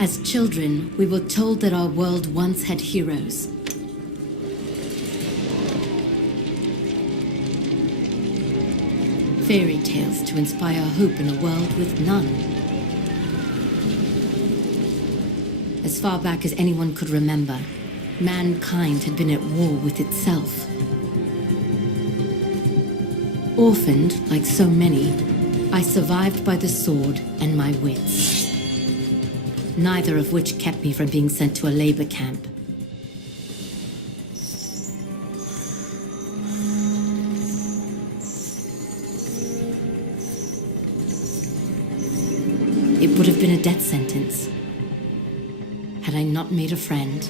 As children, we were told that our world once had heroes. Fairy tales to inspire hope in a world with none. As far back as anyone could remember, mankind had been at war with itself. Orphaned, like so many, I survived by the sword and my wits. Neither of which kept me from being sent to a labor camp. It would have been a death sentence had I not made a friend.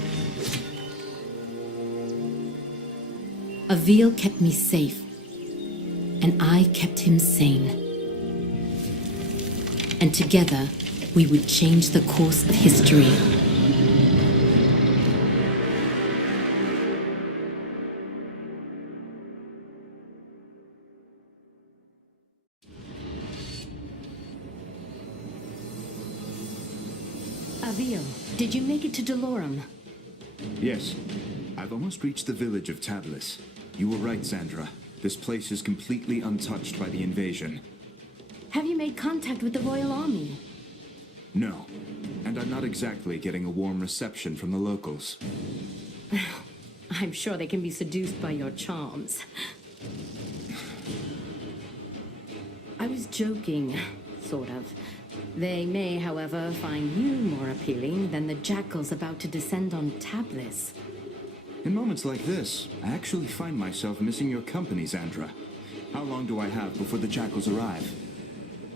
Avil kept me safe, and I kept him sane. And together, we would change the course of history. Avil, did you make it to Delorum? Yes. I've almost reached the village of Tablis. You were right, Sandra. This place is completely untouched by the invasion. Have you made contact with the Royal Army? No. And I'm not exactly getting a warm reception from the locals. I'm sure they can be seduced by your charms. I was joking, sort of. They may, however, find you more appealing than the jackals about to descend on Tablis. In moments like this, I actually find myself missing your company, Sandra. How long do I have before the jackals arrive?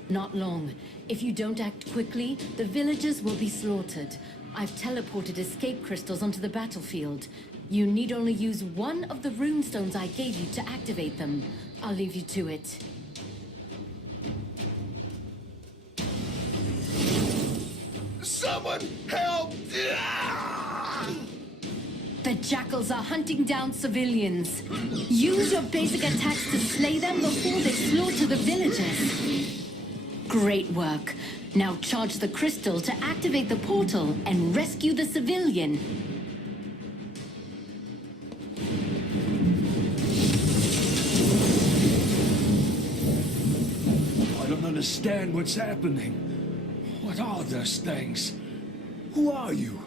Not long. If you don't act quickly, the villagers will be slaughtered. I've teleported escape crystals onto the battlefield. You need only use one of the runestones I gave you to activate them. I'll leave you to it. Someone help! The jackals are hunting down civilians. Use your basic attacks to slay them before they slaughter the villagers. Great work. Now charge the crystal to activate the portal and rescue the civilian. I don't understand what's happening. What are those things? Who are you?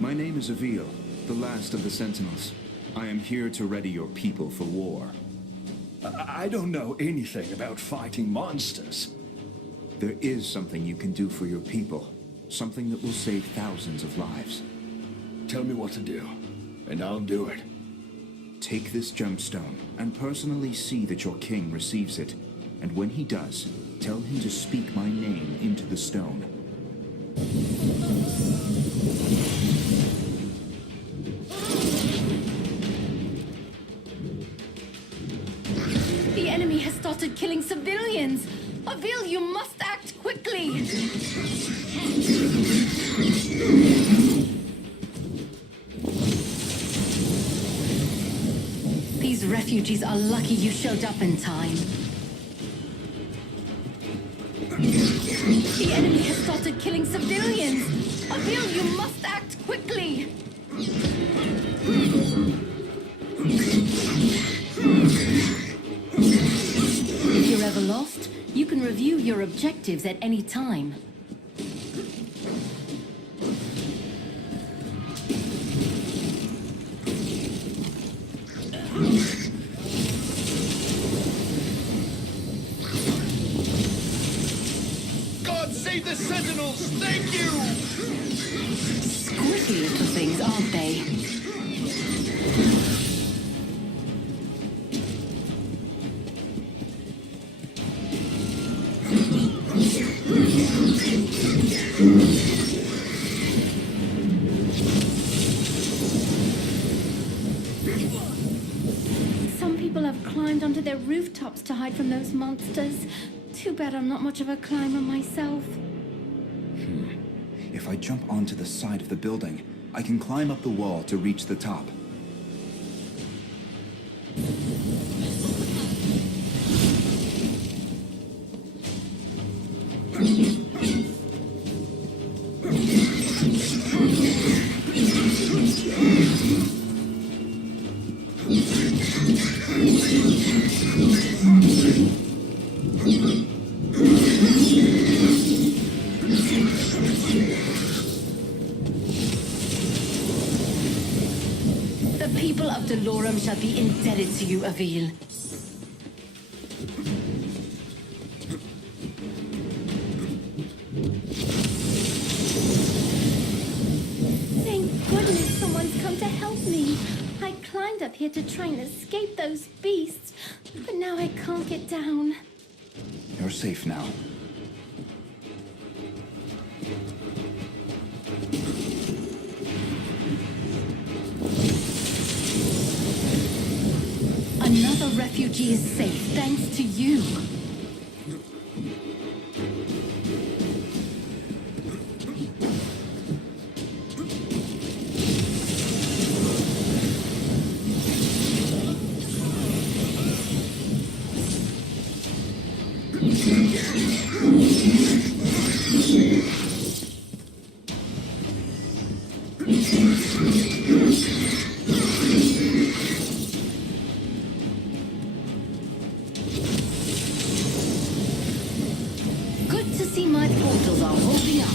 My name is Avil, the last of the Sentinels. I am here to ready your people for war. I don't know anything about fighting monsters. There is something you can do for your people. Something that will save thousands of lives. Tell me what to do, and I'll do it. Take this gemstone and personally see that your king receives it. And when he does, tell him to speak my name into the stone. The enemy has started killing civilians! Avil, you must act quickly! These refugees are lucky you showed up in time. The enemy has started killing civilians! Avil, you must act quickly! If you're ever lost, you can review your objectives at any time. God save the Sentinels! Thank you! Squishy little things, aren't they? Some people have climbed onto their rooftops to hide from those monsters. Too bad I'm not much of a climber myself. If I jump onto the side of the building, I can climb up the wall to reach the top. The people of Delorum shall be indebted to you, Avil. Thank goodness someone's come to help me. I climbed up here to try and escape those beasts, but now I can't get down. You're safe now. Another refugee is safe thanks to you. Good to see my portals are holding up.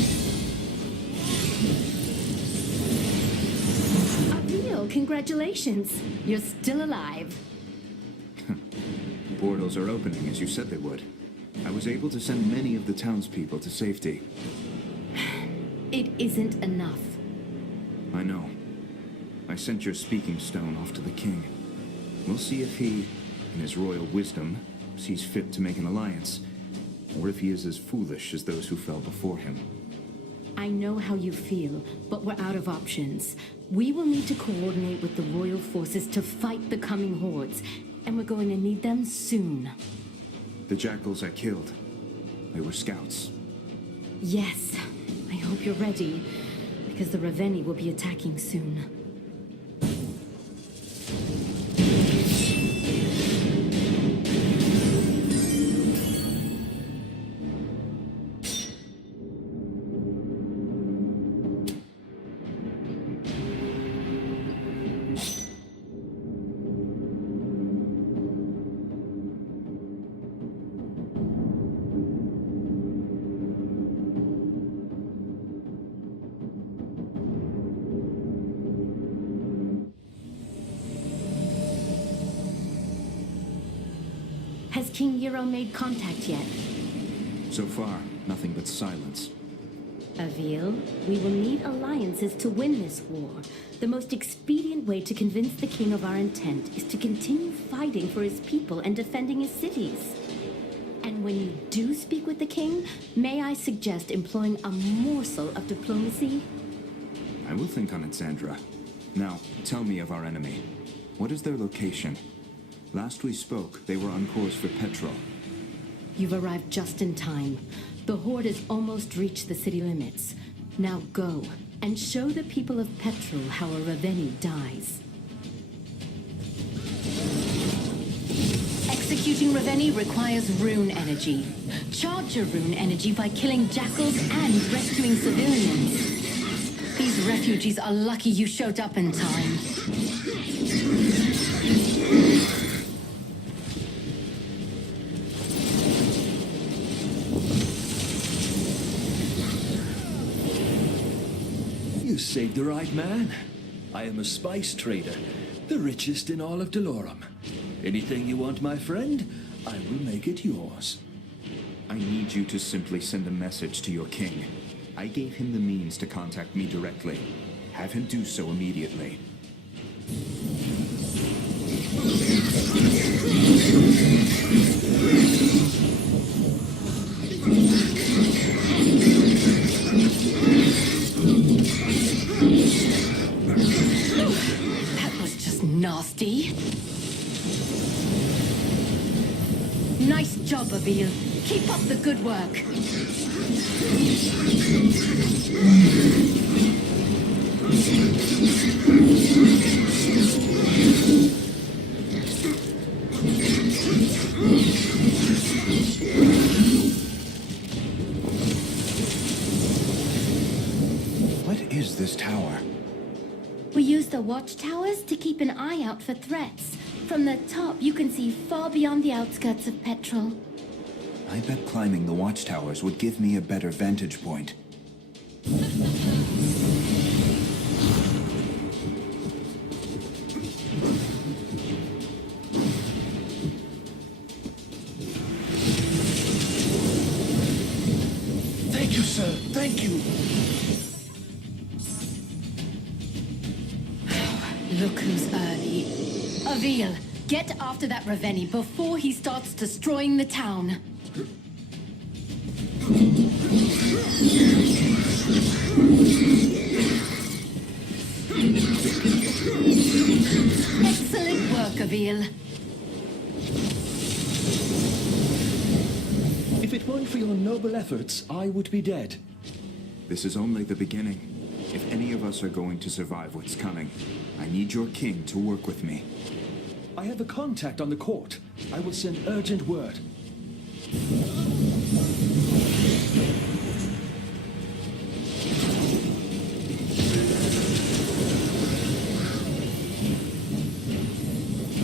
Avil, congratulations. You're still alive. Portals are opening as you said they would. I was able to send many of the townspeople to safety. It isn't enough. I know. I sent your speaking stone off to the king. We'll see if he, in his royal wisdom, sees fit to make an alliance, or if he is as foolish as those who fell before him. I know how you feel, but we're out of options. We will need to coordinate with the royal forces to fight the coming hordes, and we're going to need them soon. The jackals I killed, they were scouts. Yes, I hope you're ready, because the Raveni will be attacking soon. Has King Euro made contact yet? So far, nothing but silence. Avil, we will need alliances to win this war. The most expedient way to convince the king of our intent is to continue fighting for his people and defending his cities. And when you do speak with the king, may I suggest employing a morsel of diplomacy? I will think on it, Sandra. Now, tell me of our enemy. What is their location? Last we spoke, they were on course for Petrol. You've arrived just in time. The Horde has almost reached the city limits. Now go, and show the people of Petrol how a Raveni dies. Executing Raveni requires rune energy. Charge your rune energy by killing jackals and rescuing civilians. These refugees are lucky you showed up in time. You saved the right man. I am a spice trader, the richest in all of Delorum. Anything you want, my friend, I will make it yours. I need you to simply send a message to your king. I gave him the means to contact me directly. Have him do so immediately. That was just nasty. Nice job, Avil. Keep up the good work. is this tower? We use the watchtowers to keep an eye out for threats. From the top, you can see far beyond the outskirts of Petrol. I bet climbing the watchtowers would give me a better vantage point. Thank you, sir. Thank you. Look who's early. Avil, get after that Raveni before he starts destroying the town. Excellent work, Avil. If it weren't for your noble efforts, I would be dead. This is only the beginning. If any of us are going to survive what's coming, I need your king to work with me. I have a contact on the court. I will send urgent word.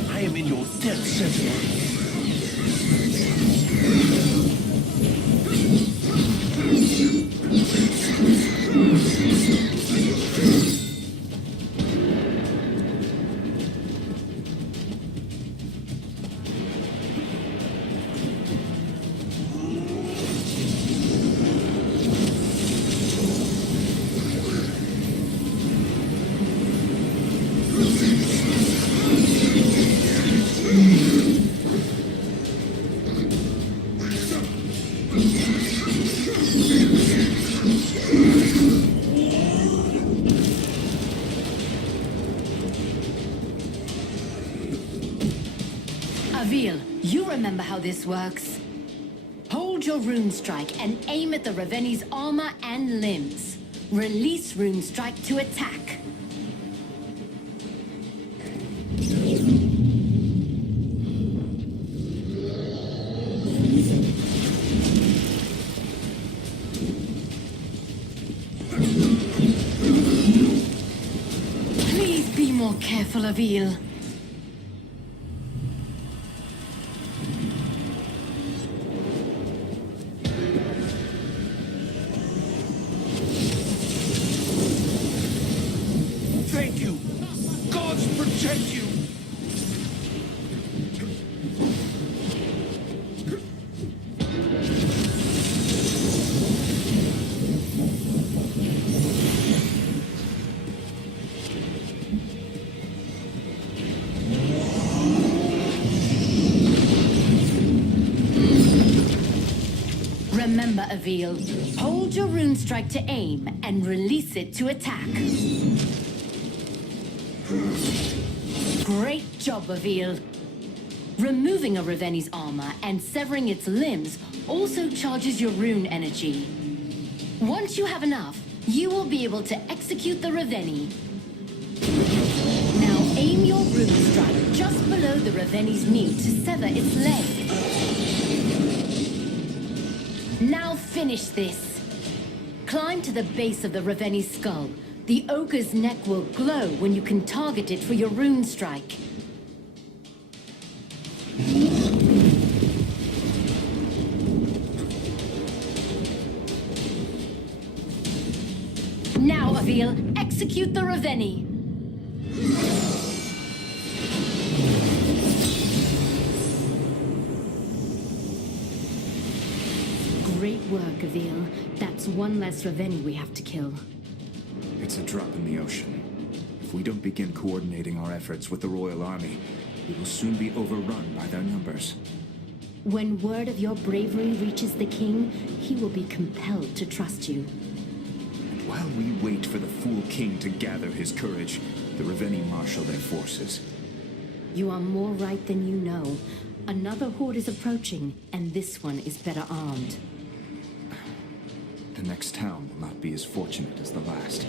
I am in your death sentinel. Avil, you remember how this works. Hold your rune strike and aim at the Raveni's armor and limbs. Release rune strike to attack. Please be more careful, Avil. Thank you. Gods protect you. Remember, Avil, hold your rune strike to aim and release it to attack. Great job, Avil. Removing a Raveni's armor and severing its limbs also charges your rune energy. Once you have enough, you will be able to execute the Raveni. Now aim your rune strike just below the Raveni's knee to sever its leg. Now finish this. Climb to the base of the Raveni's skull. The ogre's neck will glow when you can target it for your rune strike. Now, Avil, execute the Raveni. Great work, Avil. That's one less Raveni we have to kill. It's a drop in the ocean. If we don't begin coordinating our efforts with the Royal Army, we will soon be overrun by their numbers. When word of your bravery reaches the king, he will be compelled to trust you. And while we wait for the fool king to gather his courage, the Raveni marshal their forces. You are more right than you know. Another horde is approaching, and this one is better armed. The next town will not be as fortunate as the last.